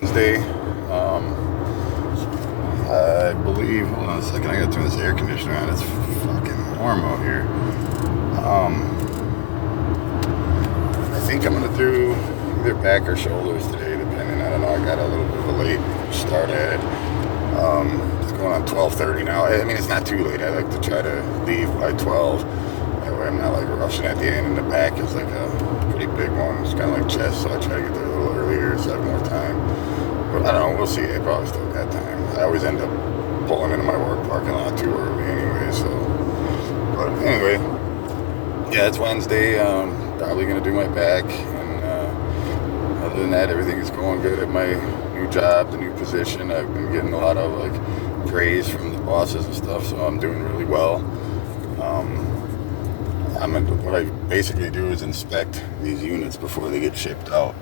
Wednesday. I believe. Hold on a second. I gotta turn this air conditioner on. It's fucking warm out here. I think I'm gonna do either back or shoulders today, depending. I don't know. I got a little bit of a late start at it. It's going on 12:30 now. I mean, it's not too late. I like to try to leave by 12. That way, I'm not like rushing at the end. And the back is like a pretty big one. It's kind of like chest, so I try to get there a little earlier so I have more time. But I don't know. We'll see. I probably still got time. I always end up pulling into my work parking lot too early anyway. So, but anyway, yeah, it's Wednesday. Probably gonna do my back, and other than that, everything is going good at my new job, the new position. I've been getting a lot of like praise from the bosses and stuff, so I'm doing really well. What I basically do is inspect these units before they get shipped out.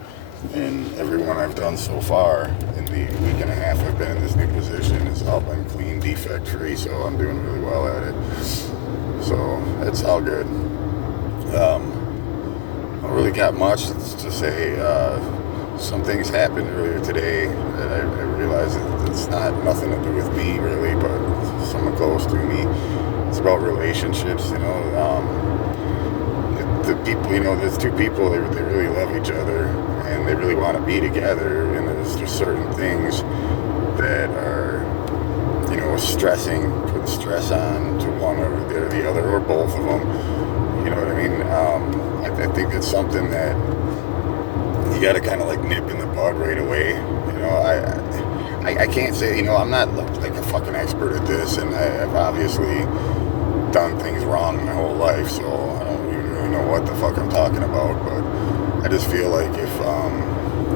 And every one I've done so far in the week and a half I've been in this new position has all been clean, defect free, so I'm doing really well at it. So it's all good. I don't really got much to say. Some things happened earlier today that I realized that it's nothing to do with me really, but someone close to me. It's about relationships, the people, there's two people, they really love each other and they really want to be together, and there's just certain things that are, putting stress on to one or the other or both of them. You know what I mean? I think it's something that you got to kind of like nip in the bud right away. I can't say, I'm not like a fucking expert at this, and I've obviously done things wrong my whole life, so I don't even really know what the fuck I'm talking about, but I just feel like if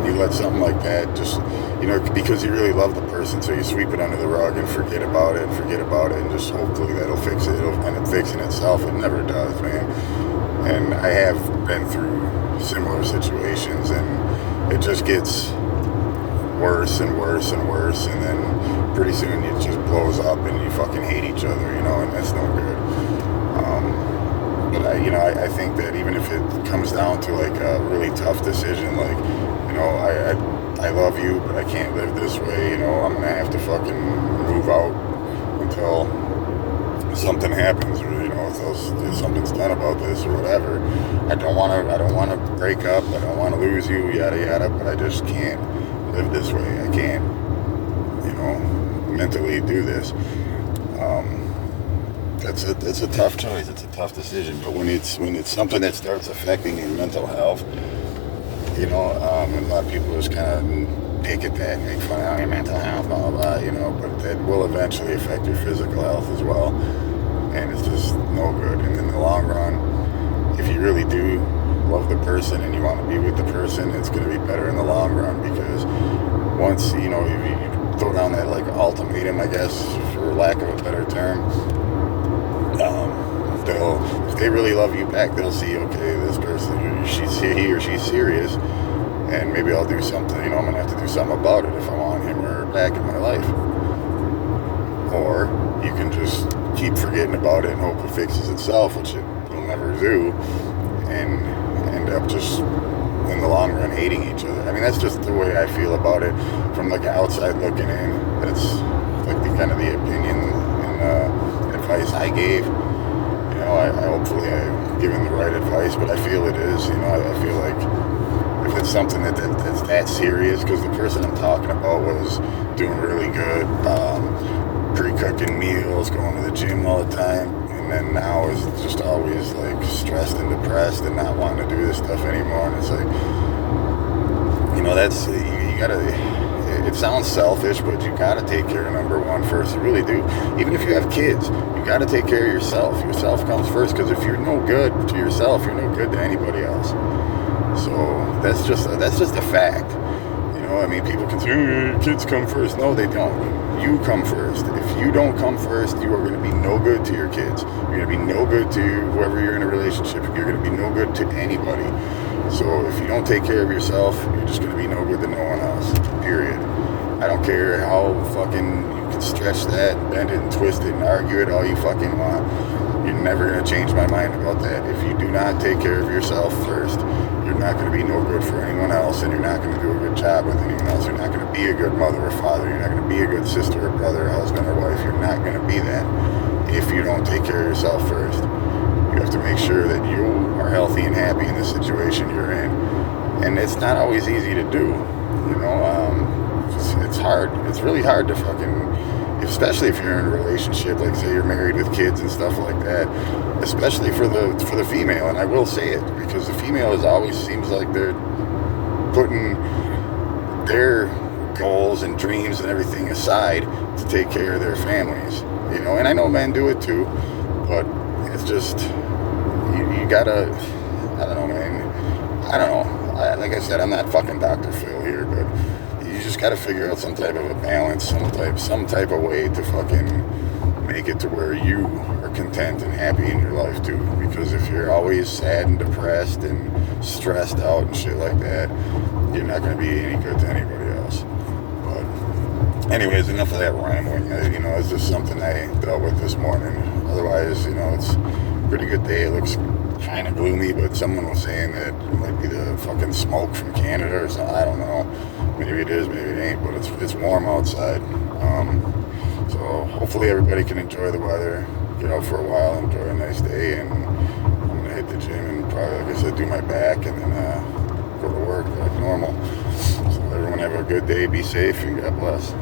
you let something like that just, because you really love the person, so you sweep it under the rug and forget about it, and just hopefully that'll fix it. It'll end up fixing itself. It never does, man. And I have been through similar situations, and it just gets worse and worse and worse, and then pretty soon it just blows up and you fucking hate each other, and that's no good. But I think that even if it comes down to like a really tough decision, like, I love you, but I can't live this way, I'm gonna have to fucking move out until something happens, or, if something's done about this or whatever. I don't wanna break up, I don't wanna lose you, yada yada, but I just can't live this way. I can't, mentally do this. It's a tough choice. It's a tough decision. But when it's something that starts affecting your mental health, and a lot of people just kind of pick at that and make fun of your mental health, blah, blah, blah, but that will eventually affect your physical health as well. And it's just no good. And in the long run, if you really do love the person and you want to be with the person, it's going to be better in the long run, because once, you throw down that like ultimatum, I guess, for lack of a better term, if they really love you back, they'll see, okay, this person, he or she's serious, and maybe I'll do something, I'm going to have to do something about it if I want him or her back in my life. Or you can just keep forgetting about it and hope it fixes itself, which it will never do, and end up just, in the long run, hating each other. I mean, that's just the way I feel about it from like outside looking in. That's like the kind of the opinion and advice I gave. I hopefully I'm giving the right advice, but I feel it is. I feel like if it's something that's that serious, because the person I'm talking about was doing really good, pre-cooking meals, going to the gym all the time, and then now is just always like stressed and depressed and not wanting to do this stuff anymore. And it's like, that's, you gotta, it sounds selfish, but you gotta take care of number one first. You really do. Even if you have kids, you gotta take care of yourself. Yourself comes first, because if you're no good to yourself, you're no good to anybody else. So that's just a fact. People can say, kids come first. No, they don't. You come first. If you don't come first, you are going to be no good to your kids. You're going to be no good to whoever you're in a relationship. You're going to be no good to anybody. So if you don't take care of yourself, you're just going to be no good to no one else. Period. I don't care how fucking you can stretch that and bend it and twist it and argue it all you fucking want. You're never going to change my mind about that. If you do not take care of yourself first, you're not going to be no good for anyone else, and you're not going to do a good job with anyone else. You're not going to be a good mother or father. You're not going to be a good sister or brother or husband or wife. You're not going to be that if you don't take care of yourself first. You have to make sure that you are healthy and happy in the situation you're in. And it's not always easy to do. You know, it's hard. It's really hard to especially if you're in a relationship, like say you're married with kids and stuff like that, especially for the female. And I will say it, because the female always seems like they're putting their goals and dreams and everything aside to take care of their families, you know. And I know men do it too, but it's just you gotta, I don't know, man. I don't know. Like I said, I'm not fucking Dr. Phil here, but you just got to figure out some type of a balance, some type of way to fucking make it to where you are content and happy in your life too. Because if you're always sad and depressed and stressed out and shit like that, you're not going to be any good to anybody else. But anyways, enough of that rambling. You know, it's just something I dealt with this morning. Otherwise, you know, it's a pretty good day. It looks kind of gloomy, but someone was saying that it might be the fucking smoke from Canada or something. I don't know. Maybe it is, maybe it ain't, but it's warm outside. So hopefully everybody can enjoy the weather, get out for a while, enjoy a nice day, and I'm gonna hit the gym and probably, like I said, do my back and then go to work like normal. So everyone have a good day, be safe, and God bless.